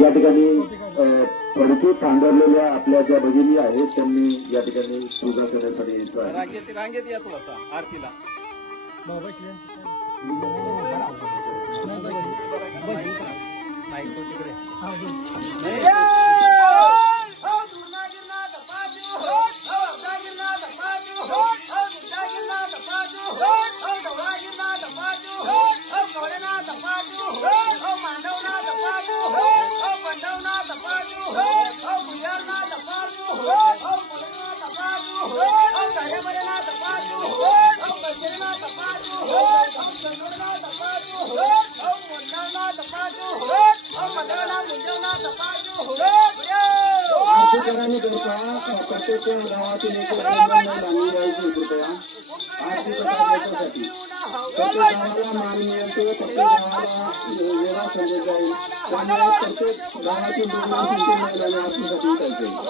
या ठिकाणी फडके पांघरलेल्या आपल्या ज्या भगिनी आहेत त्यांनी या ठिकाणी पूजा करण्यासाठी यायचं आहे. रांगेत या थोडासा आरतीला नाही तो तिकडे प्रत्येक गावातील एक कृपया आरती करण्यासाठी प्रत्येक गावाला मान मिळतो, प्रत्येक गावाला वेगळा संदेश आहे. त्यामुळे प्रत्येक गावातील लोकांना आरतीसाठी चालते.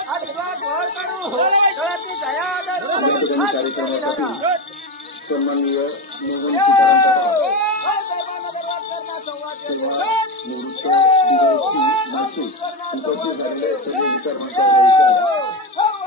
या ठिकाणी कार्यक्रमासाठी सन्माननीय निवडणुकी उपस्थित झालेले सर्व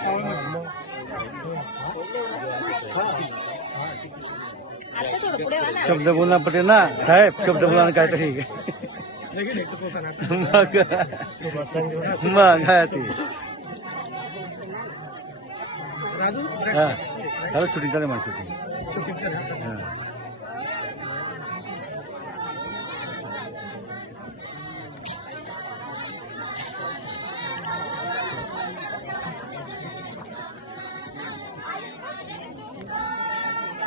विचारवंत शब्द बोलना पडते ना साहेब, शब्द बोलना काहीतरी मग ते हा चालू शूटिंग चालू मला शूटिंग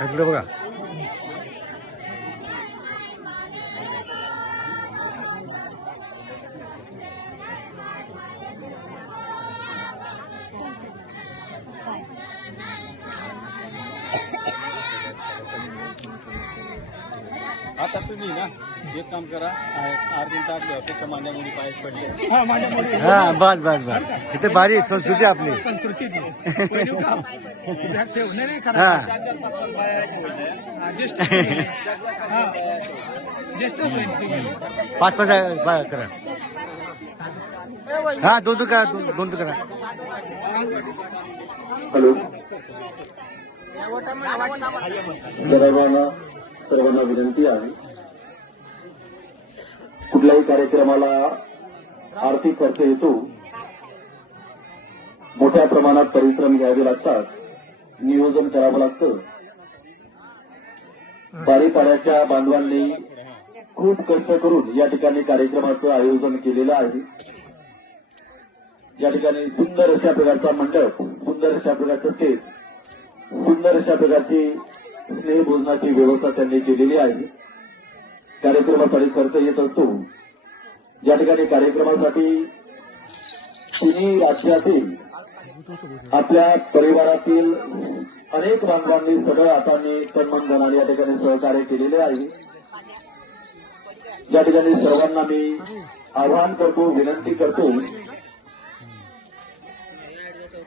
इकडे बघा. आता तुम्ही ना एक काम करा आरती टाकल्यावर त्याच्या मांड्यामुळे पाय पडले. हा बस बस बस. इथे भारी संस्कृती आपली. संस्कृती ती. हा ज्येष्ठ पाच पाच करा. हा दोन करा. दोन करा. हॅलो सर्वांना विनंती आहे, कुठल्याही कार्यक्रमाला आर्थिक खर्च येतो, मोठ्या प्रमाणात परिश्रम घ्यावे लागतात, नियोजन करावं लागतं. बारीपाड्याच्या बांधवांनी खूप कष्ट करून या ठिकाणी कार्यक्रमाचं आयोजन केलेलं आहे. या ठिकाणी सुंदर अशा प्रकारचा मंडप, सुंदर अशा प्रकारचं स्टेज, सुंदर अशा प्रकारची स्नेहभोजनाची व्यवस्था त्यांनी केलेली आहे. कार्यक्रमासाठी खर्च येत असतो. या ठिकाणी कार्यक्रमासाठी तिन्ही राज्यातील आपल्या परिवारातील अनेक बांधवांनी सगळं हातांनी तनमन धनाने या ठिकाणी सहकार्य केलेले आहे. या ठिकाणी सर्वांना मी आवाहन करतो, विनंती करतो,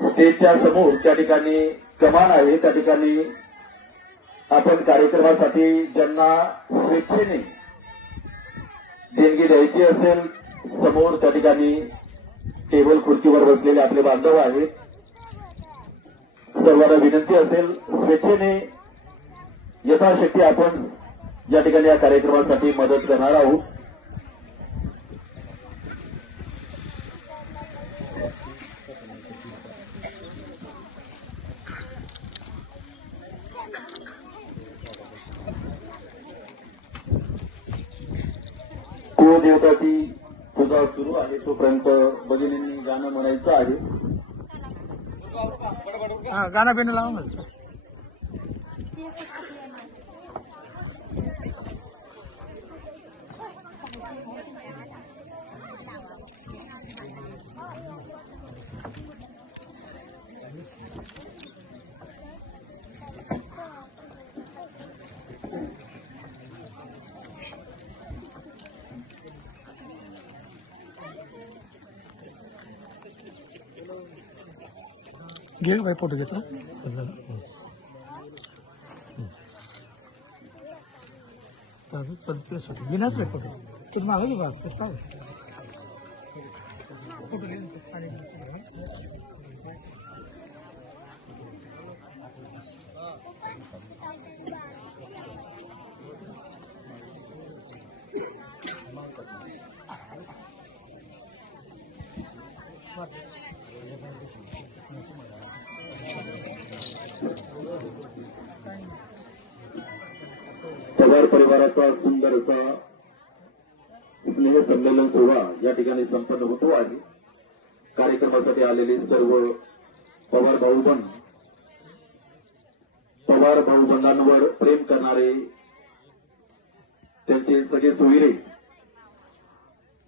स्टेजच्या समोर त्या ठिकाणी कमान आहे, त्या ठिकाणी आपण कार्यक्रमासाठी ज्यांना स्वेच्छेने देणगी द्यायची असेल, समोर त्या ठिकाणी टेबल खुर्चीवर बसलेले आपले बांधव आहेत. सर्वांना विनंती असेल, स्वेच्छेने यथाशक्ती आपण या ठिकाणी या कार्यक्रमासाठी मदत करणार आहोत. कुलदेवताची पूजा सुरू आहे, तोपर्यंत भगिनींनी गाणं म्हणायचं आहे. गाणं बिणं लावा मग. घे बाई फोटो घेतला. बिनाच रे फोटो तुम्ही मागे घे बस काय फोटो घे. पवार परिवाराचा सुंदर असा स्नेह संमेलन सोहळा या ठिकाणी संपन्न होतो आहे. कार्यक्रमासाठी आलेले सर्व पवार भाऊबंधांवर प्रेम करणारे त्यांचे सगळे सोयरे,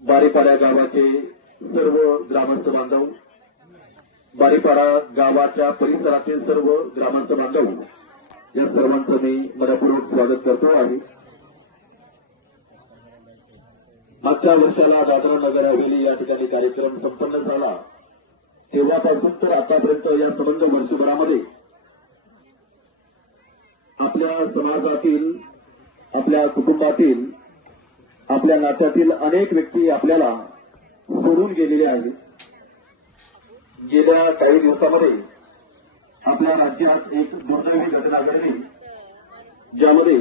बारीपाडा गावाचे सर्व ग्रामस्थ बांधव, बारीपाडा गावाच्या परिसरातील सर्व ग्रामस्थ बांधव, या सर्वांचं मी मनपूर्वक स्वागत करतो आहे. मागच्या वर्षाला दादरा नगर हवेली या ठिकाणी कार्यक्रम संपन्न झाला, तेव्हापासून तर आतापर्यंत या संबंध वर्षभरामध्ये आपल्या समाजातील, आपल्या कुटुंबातील, आपल्या नात्यातील अनेक व्यक्ती आपल्याला सोडून गेलेले आहेत. गेल्या काही दिवसामध्ये आपल्या राज्यात एक दुर्दैवी घटना घडली, ज्यामध्ये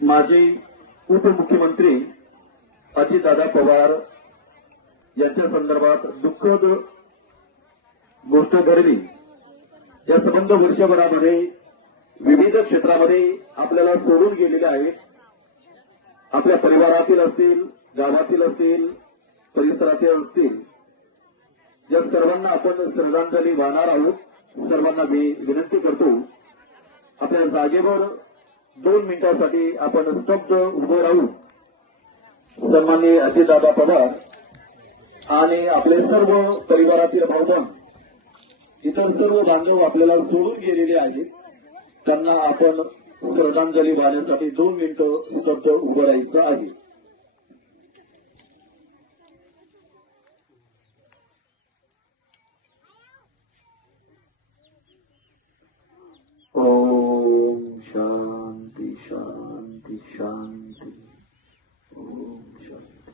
माजी उपमुख्यमंत्री अजितदादा पवार यांच्या संदर्भात दुःखद गोष्ट घडली. या संबंध वर्षभरामध्ये विविध क्षेत्रामध्ये आपल्याला सोडून गेलेले आहेत. आपल्या परिवारातील असतील, गावातील असतील, परिसरातील असतील, या सर्वांना आपण श्रद्धांजली वाहणार आहोत. सर्वांना मी विनंती करतो, आपल्या जागेवर 2 मिनिटांसाठी आपण स्तब्ध उभं राहू. सन्माननीय अजितदादा पवार आणि आपले सर्व परिवारातील भावबंध, इतर सर्व बांधव आपल्याला सोडून गेलेले आहेत. त्यांना आपण श्रद्धांजली वाहण्यासाठी 2 मिनिटं स्तब्ध उभं राहायचं आहे. ओम शांती शांती शांती. ओम शांती.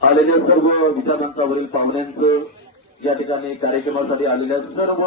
आलेल्या सर्व विचारांच्यावरील पाहुण्यांचं, या ठिकाणी कार्यक्रमासाठी आलेल्या सर्व